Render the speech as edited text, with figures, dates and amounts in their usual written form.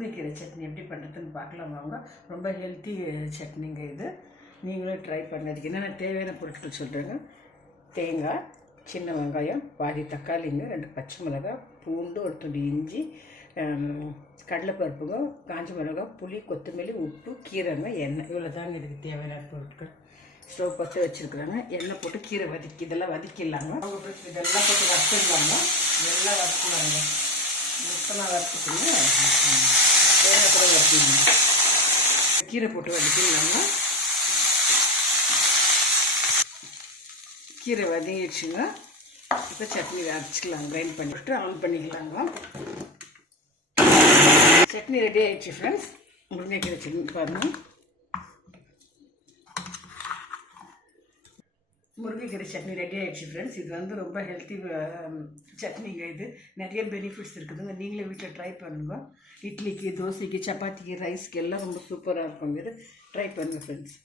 முருங்கைக்கீரை சட்னி எப்படி பண்ணுறதுன்னு பார்க்கலாம் வாங்க. ரொம்ப ஹெல்த்தி சட்னிங்க இது. நீங்களும் ட்ரை பண்ணதுக்கு என்னென்ன தேவையான பொருட்கள் சொல்கிறேங்க. தேங்காய், சின்ன வெங்காயம், பாதி தக்காளிங்க, 2 பச்சை மிளகாய், பூண்டு, ஒரு துண்டு இஞ்சி, கடலைப்பருப்புங்க, காஞ்ச மிளகாய், புளி, கொத்தமல்லி, உப்பு, கீரைங்க, எண்ணெய். இவ்வளோ தாங்க இதுக்கு தேவையான பொருட்கள். ஸ்டவ் பற்ற வச்சுருக்குறாங்க. எண்ணெய் போட்டு கீரை இதெல்லாம் வதக்கிடலாங்க. அவங்க இதெல்லாம் போட்டு வறுத்துடலாங்க. இதெல்லாம் வறுத்துவாங்க. மொத்தமாக வறுத்துக்குங்க. தேங்காய் கூட வறுத்துங்க. கீரை போட்டு வதக்கிடலாங்க. கீரை வதங்கிடுச்சுங்க. இப்போ சட்னி அரைச்சிக்கலாம். கிரைண்ட் பண்ணிவிட்டு ஆன் பண்ணிக்கலாங்க. சட்னி ரெடி ஆகிடுச்சு ஃப்ரெண்ட்ஸ். முருங்கைக்கீரை சட்னி பாருங்கள். முருங்கைக்கீரை சட்னி ரெடி ஆகிடுச்சு ஃப்ரெண்ட்ஸ். இது வந்து ரொம்ப ஹெல்த்தி சட்னிங்க. இது நிறைய பெனிஃபிட்ஸ் இருக்குதுங்க. நீங்களே வீட்டில் ட்ரை பண்ணுங்க. இட்லிக்கு, தோசைக்கு, சப்பாத்திக்கு, ரைஸ்க்கு எல்லாம் ரொம்ப சூப்பராக இருக்கும். இது ட்ரை பண்ணுங்கள் ஃப்ரெண்ட்ஸ்.